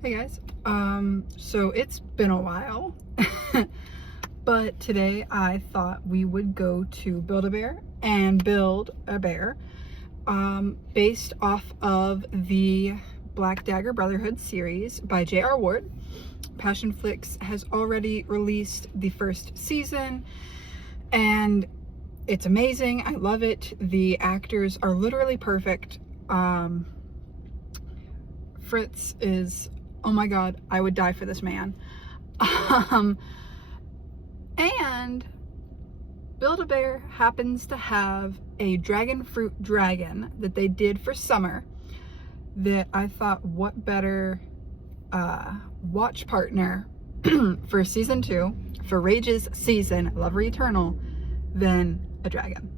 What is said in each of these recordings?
Hey guys, so it's been a while, but today I thought we would go to Build-A-Bear and build a bear, based off of the Black Dagger Brotherhood series by J.R. Ward. Passion Flix has already released the first season, and it's amazing. I love it. The actors are literally perfect. Fritz is, oh my god, I would die for this man. And Build-A-Bear happens to have a dragon fruit dragon that they did for summer that I thought, what better watch partner for season 2, for Rage's season, Love Eternal, than a dragon.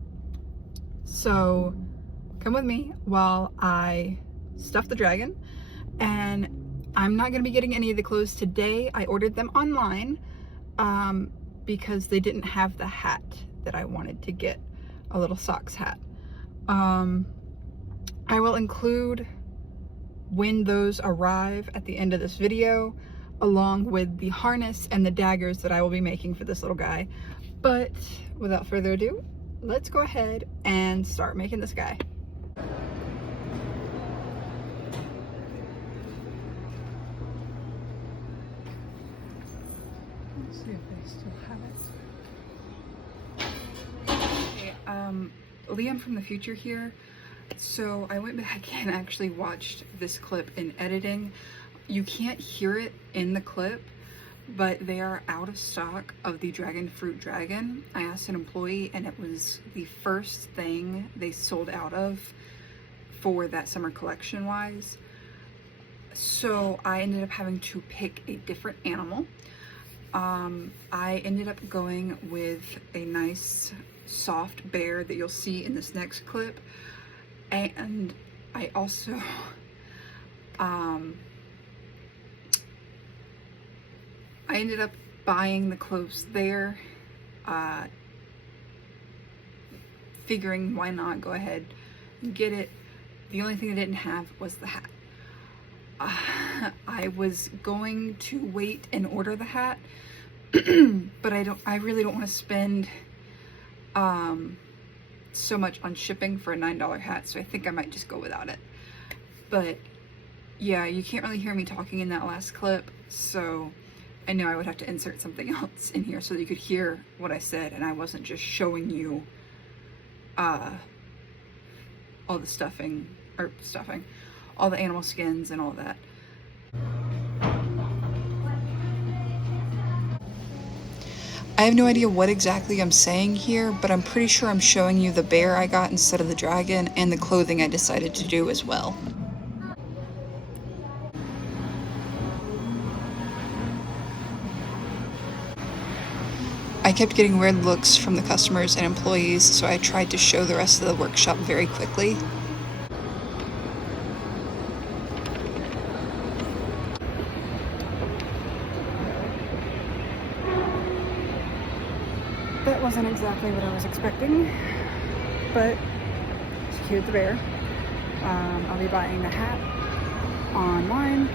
So come with me while I stuff the dragon. And I'm not going to be getting any of the clothes today. I ordered them online because they didn't have the hat that I wanted to get, a little socks hat. I will include when those arrive at the end of this video, along with the harness and the daggers that I will be making for this little guy. But without further ado, let's go ahead and start making this guy. Let's see if they still have it. Okay, Liam from the future here. So I went back and actually watched this clip in editing. You can't hear it in the clip, but they are out of stock of the dragon fruit dragon. I asked an employee and it was the first thing they sold out of for that summer collection wise. So I ended up having to pick a different animal. I ended up going with a nice soft bear that you'll see in this next clip. And I also, I ended up buying the clothes there, figuring why not go ahead and get it. The only thing I didn't have was the hat. I was going to wait and order the hat, but I really don't want to spend so much on shipping for a $9 hat, so I think I might just go without it. But yeah, you can't really hear me talking in that last clip, so I know I would have to insert something else in here so that you could hear what I said and I wasn't just showing you all the all the animal skins and all that. I have no idea what exactly I'm saying here, but I'm pretty sure I'm showing you the bear I got instead of the dragon and the clothing I decided to do as well. I kept getting weird looks from the customers and employees, so I tried to show the rest of the workshop very quickly. That wasn't exactly what I was expecting, but secured the bear. I'll be buying the hat online,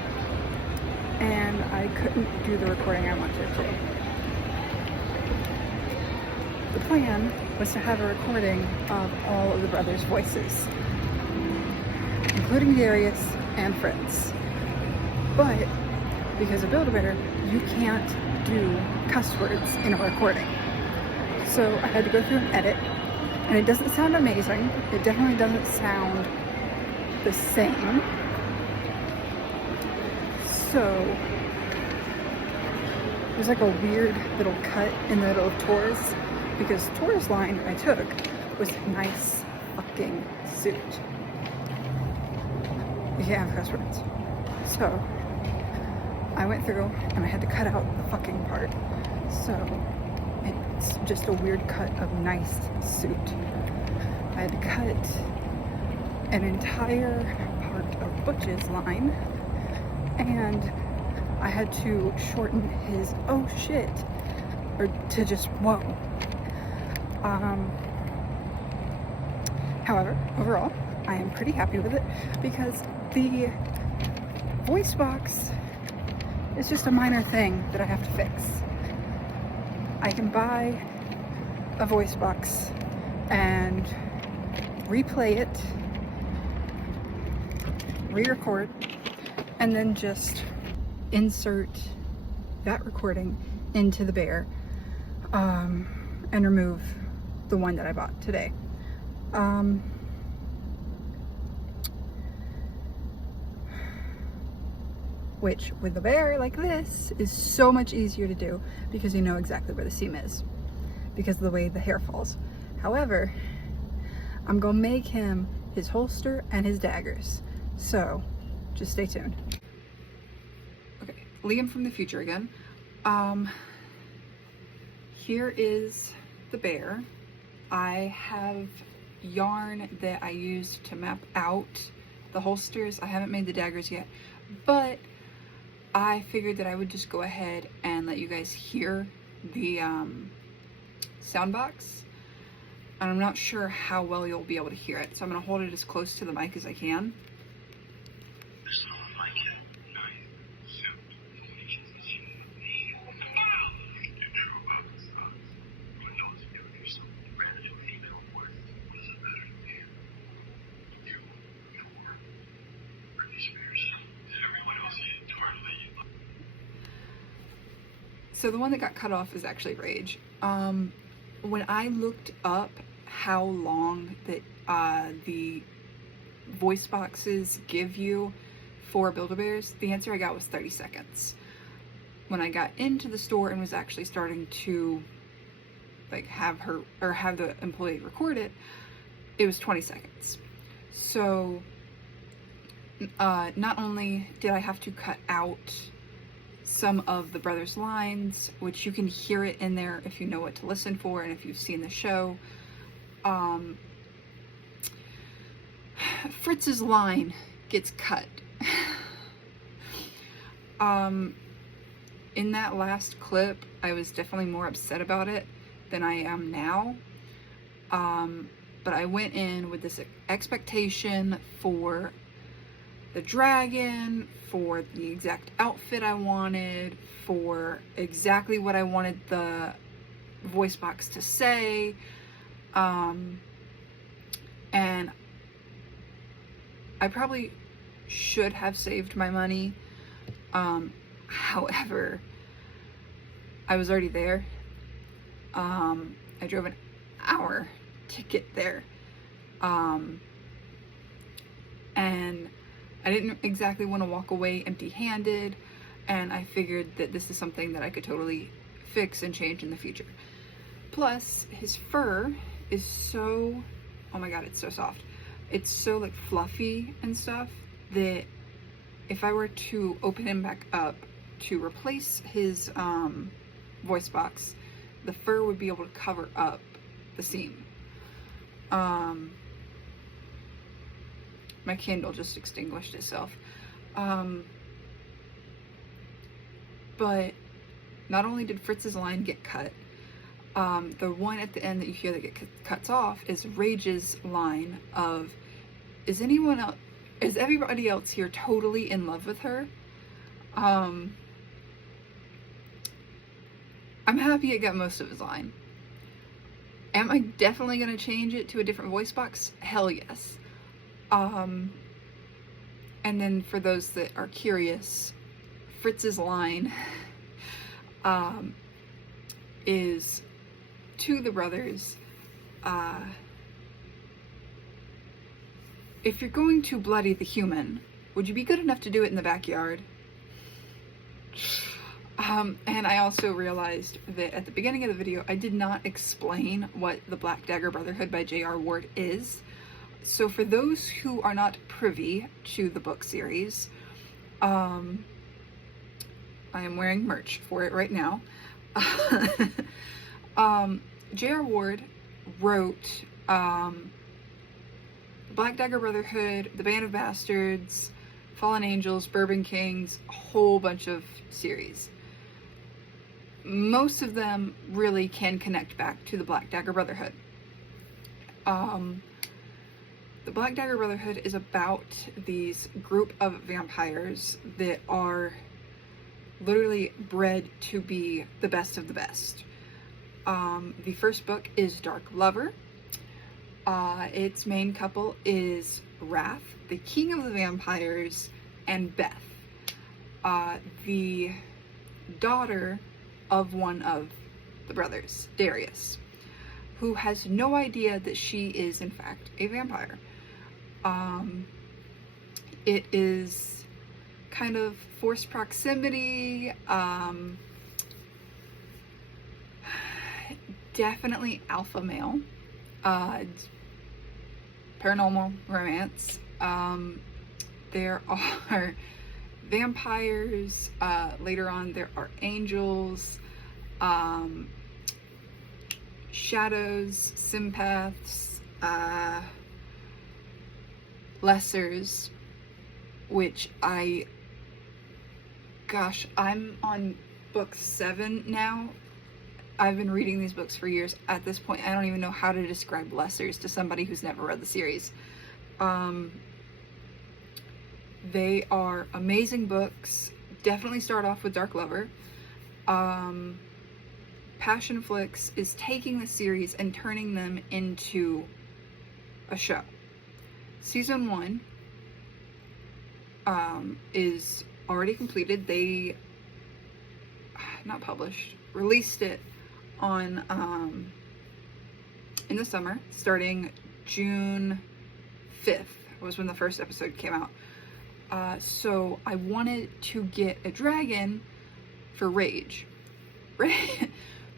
and I couldn't do the recording I wanted to. The plan was to have a recording of all of the brothers' voices, including Darius and Fritz. But because of Build-A-Bear, you can't do cuss words in a recording. So I had to go through and edit, and it doesn't sound amazing. It definitely doesn't sound the same. So there's like a weird little cut in the middle of Tor's, because Tor's line I took was nice fucking suit. You can't have cuss words. So I went through and I had to cut out the fucking part. So it's just a weird cut of nice suit. I had to cut an entire part of Butch's line, and I had to shorten his oh shit, or to just whoa. However, overall, I am pretty happy with it because the voice box It's just a minor thing that I have to fix. I can buy a voice box and replay it, re-record, and then just insert that recording into the bear, and remove the one that I bought today. Which with a bear like this is so much easier to do because you know exactly where the seam is because of the way the hair falls. However, I'm gonna make him his holster and his daggers, so just stay tuned. Okay, Liam from the future again. Here is the bear. I have yarn that I used to map out the holsters. I haven't made the daggers yet, but I figured that I would just go ahead and let you guys hear the sound box. And I'm not sure how well you'll be able to hear it, so I'm going to hold it as close to the mic as I can. So the one that got cut off is actually Rage. When I looked up how long that the voice boxes give you for Build-A-Bears, the answer I got was 30 seconds. When I got into the store and was actually starting to like have the employee record it, it was 20 seconds. So not only did I have to cut out some of the brothers' lines, which you can hear it in there if you know what to listen for and if you've seen the show. Fritz's line gets cut. In that last clip, I was definitely more upset about it than I am now. But I went in with this expectation for the dragon, for the exact outfit I wanted, for exactly what I wanted the voice box to say, and I probably should have saved my money. However, I was already there. I drove an hour to get there, and I didn't exactly want to walk away empty-handed, and I figured that this is something that I could totally fix and change in the future. Plus, his fur is so, oh my god, it's so soft. It's so like fluffy and stuff that if I were to open him back up to replace his voice box, the fur would be able to cover up the seam. My candle just extinguished itself. But not only did Fritz's line get cut, the one at the end that you hear that cuts off is Rage's line of, is everybody else here totally in love with her? I'm happy it got most of his line. Am I definitely going to change it to a different voice box? Hell yes. And then for those that are curious, Fritz's line is to the brothers, if you're going to bloody the human, would you be good enough to do it in the backyard? And I also realized that at the beginning of the video, I did not explain what the Black Dagger Brotherhood by J.R. Ward is. So for those who are not privy to the book series, I am wearing merch for it right now. J.R. Ward wrote Black Dagger Brotherhood, The Band of Bastards, Fallen Angels, Bourbon Kings, a whole bunch of series. Most of them really can connect back to the Black Dagger Brotherhood. The Black Dagger Brotherhood is about these group of vampires that are literally bred to be the best of the best. The first book is Dark Lover. Its main couple is Wrath, the king of the vampires, and Beth, the daughter of one of the brothers, Darius, who has no idea that she is in fact a vampire. It is kind of forced proximity, definitely alpha male, paranormal romance. There are vampires, later on there are angels, shadows, sympaths, lessers, which I'm on book 7 now. I've been reading these books for years. At this point, I don't even know how to describe lessers to somebody who's never read the series. They are amazing books. Definitely start off with Dark Lover. Passion Flix is taking the series and turning them into a show. Season 1 is already completed. They released it on in the summer, starting June 5th was when the first episode came out. So I wanted to get a dragon for Rage.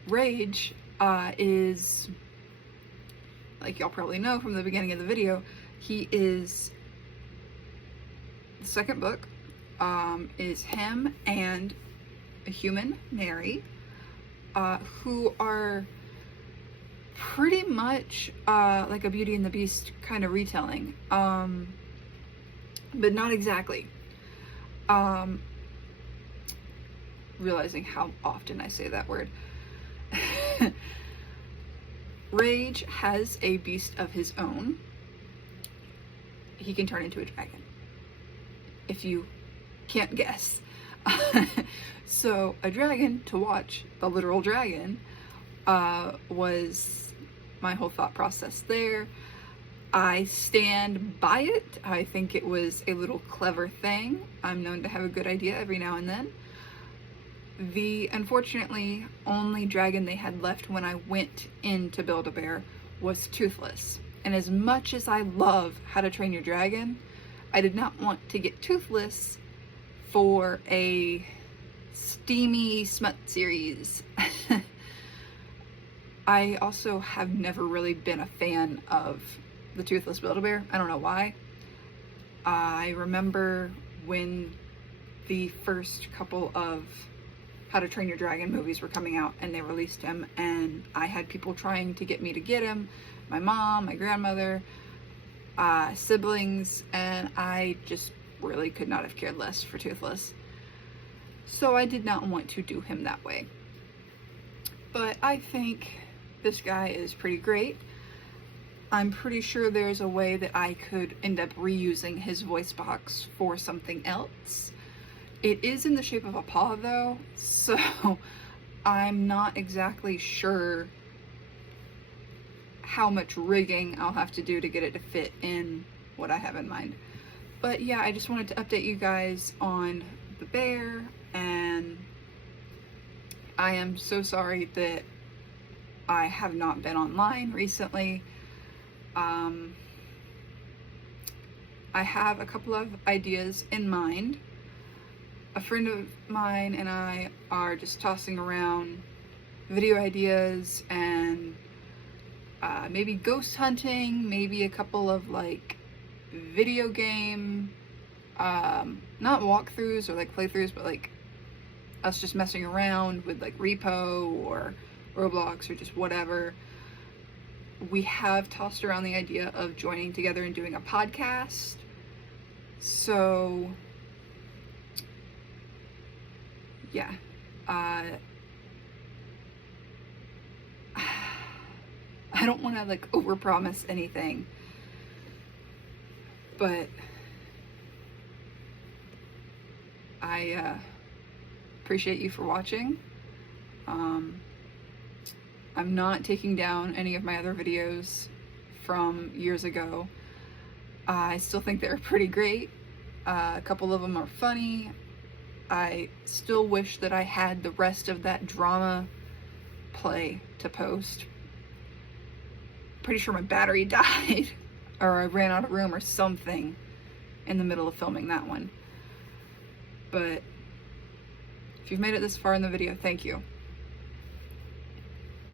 Rage is, like y'all probably know from the beginning of the video, he is, the second book is him and a human, Mary, who are pretty much like a Beauty and the Beast kind of retelling, but not exactly. Realizing how often I say that word. Rage has a beast of his own. He can turn into a dragon, if you can't guess. So a dragon to watch, the literal dragon, was my whole thought process there. I stand by it. I think it was a little clever thing. I'm known to have a good idea every now and then. The unfortunately only dragon they had left when I went in to Build-A-Bear was Toothless. And as much as I love How to Train Your Dragon, I did not want to get Toothless for a steamy smut series. I also have never really been a fan of the Toothless Build-A-Bear. I don't know why. I remember when the first couple of How to Train Your Dragon movies were coming out and they released him, and I had people trying to get me to get him. My mom, my grandmother, siblings, and I just really could not have cared less for Toothless. So I did not want to do him that way. But I think this guy is pretty great. I'm pretty sure there's a way that I could end up reusing his voice box for something else. It is in the shape of a paw though, so I'm not exactly sure how much rigging I'll have to do to get it to fit in what I have in mind. But yeah, I just wanted to update you guys on the bear, and I am so sorry that I have not been online recently. I have a couple of ideas in mind. A friend of mine and I are just tossing around video ideas and maybe ghost hunting, maybe a couple of like video game, not walkthroughs or like playthroughs, but like us just messing around with like Repo or Roblox or just whatever. We have tossed around the idea of joining together and doing a podcast. So yeah, I don't want to like overpromise anything, but I appreciate you for watching. I'm not taking down any of my other videos from years ago. I still think they're pretty great. A couple of them are funny. I still wish that I had the rest of that drama play to post. Pretty sure my battery died or I ran out of room or something in the middle of filming that one. But if you've made it this far in the video, thank you.